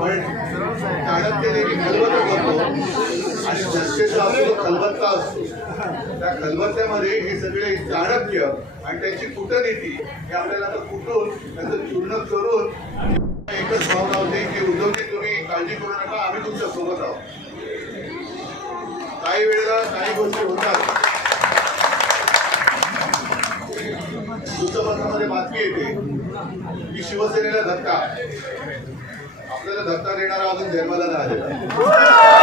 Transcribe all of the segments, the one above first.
पण चाणक्य नेहमी खलबत करतो आणि जनतेचा असतो खलबत्ता असतो त्या खलबत्त्यामध्ये हे सगळे चाणक्य आणि त्यांची कूटनीती हे आपल्याला आता कुठून त्याचं चूर्ण करून एकच भावना लावते की उद्धवजी तुम्ही काळजी करू नका आम्ही तुमच्यासोबत आहोत. काही वेळेला काही गोष्टी होतात. वृत्तपत्रामध्ये बातमी येते की शिवसेनेला धक्का. आपल्याला धक्का देणारा अजून जन्माला नाही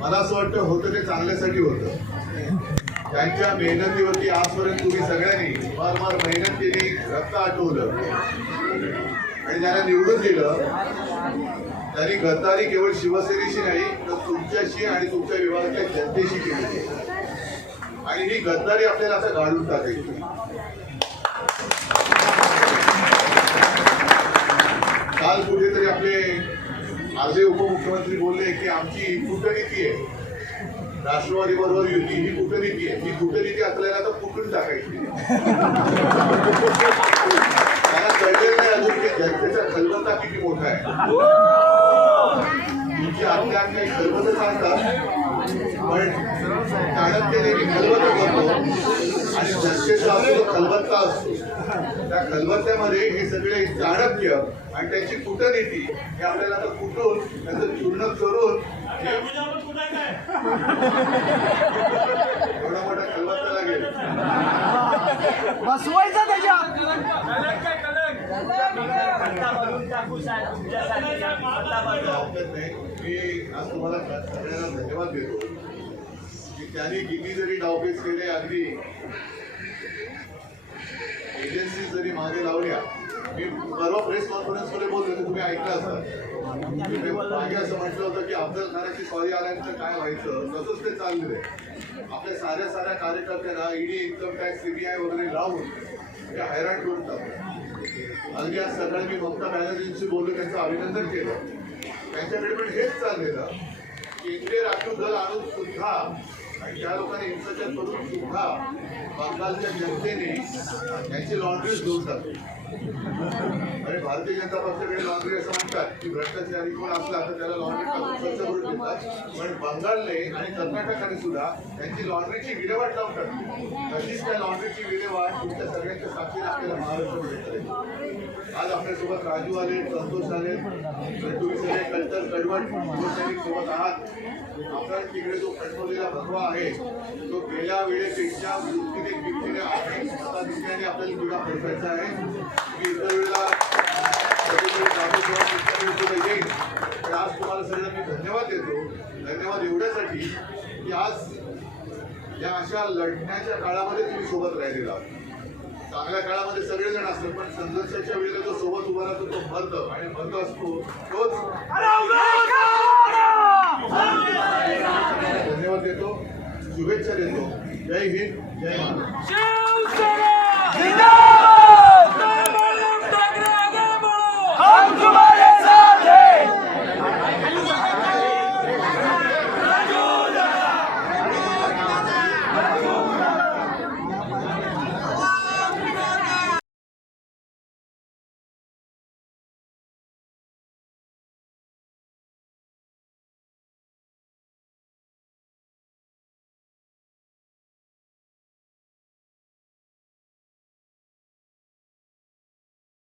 मला असं वाटतं होतं ते चांगल्यासाठी होतं. त्यांच्या मेहनतीवरती आजपर्यंत तुम्ही सगळ्यांनी फार फार मेहनत केली रक्त आठवलं. आणि त्यांना निवडून दिलं. त्यांनी गद्दारी केवळ शिवसेनेशी नाही तर तुमच्याशी आणि तुमच्या विभागाच्या जनतेशी केली आणि ही गद्दारी आपल्याला आता गाडून टाकायची काल कुठेतरी आपले आजही उपमुख्यमंत्री बोलले की आमची कूटनीती आहे. राष्ट्रवादी बरोबर युती ही कूटनीती आहे. ही कूटनीती आपल्याला तर कुठून टाकायची त्यांना कळलेलं नाही अजून की जनतेचा खलबत्ता किती मोठा आहे. आपल्या काही सांगतात पण चाणक्य खलबत करतो. आणि जनतेचा असतो खलबत्ता असतो त्या खलबत्त्यामध्ये हे सगळे चाणक्य आणि त्यांची कुटनीती हे आपल्याला आता कुटून त्याचं चूर्ण करून मोठा खलबत्ता लागेल. बसवायचा त्याच्या मी आज तुम्हाला सगळ्यांना धन्यवाद देतो की त्यांनी किती जरी डावपेच केले अगदी एजन्सी जरी मागे लावल्या मी परवा प्रेस कॉन्फरन्समध्ये बोलतो तुम्ही ऐकलं असं मागे असं म्हटलं होतं की अफजल खानाची सॉरी आल्यानंतर काय व्हायचं तसंच ते चाललेलं आहे आपल्या साऱ्या साऱ्या कार्यकर्त्यांना ईडी इन्कम टॅक्स सीबीआय वगैरे लावून ते हैराण करून टाकतात. अगदी आज सकाळी मी ममता बॅनर्जींशी बोललो त्यांचं अभिनंदन केलं. त्यांच्याकडे पण हेच चाललेलं केंद्रीय राखीव दल आणून सुद्धा आणि त्या लोकांनी हिंसाचार करून सुद्धा बंगालच्या जनतेने त्यांची लॉन्ड्रीज घेऊन टाकली आणि भारतीय जनता पक्षाकडे लॉन्ड्री असं म्हणतात की भ्रष्टाचारी कोण असला तर त्याला लॉन्ड्री टाकून स्वच्छ करून देतात. पण बंगालने आणि कर्नाटकाने सुद्धा त्यांची लॉन्ड्रीची विल्हेवाट लावून टाकली. तशीच त्या लॉन्ड्रीची विल्हेवाट तुमच्या सगळ्यांच्या साक्षीने आपल्याला महाराष्ट्रामध्ये. करायची आज आपल्यासोबत राजू आले संतोष आले तुम्ही सगळे कल्चर कडवट शिवसैनिक सोबत आहात. आपला तिकडे जो खटवलेला भगवा आहे तो गेल्या वेळेपेक्षा वृत्तीने किमतीने अधिक दिसण्याने आपल्याला तुला फरकायचा आहे. मी इतर वेळेला येईल तर येईन. आज तुम्हाला सगळ्यांना मी धन्यवाद देतो. धन्यवाद एवढ्यासाठी की आज या अशा लढण्याच्या काळामध्ये तुम्ही सोबत राहिलेला आहात. चांगल्या काळामध्ये सगळेजण असतात पण संघर्षाच्या वेळेला जो सोबत उभा राहतो तो मर्द आणि मर्द असतो. तोच धन्यवाद देतो. शुभेच्छा देतो. जय हिंद जय महाराज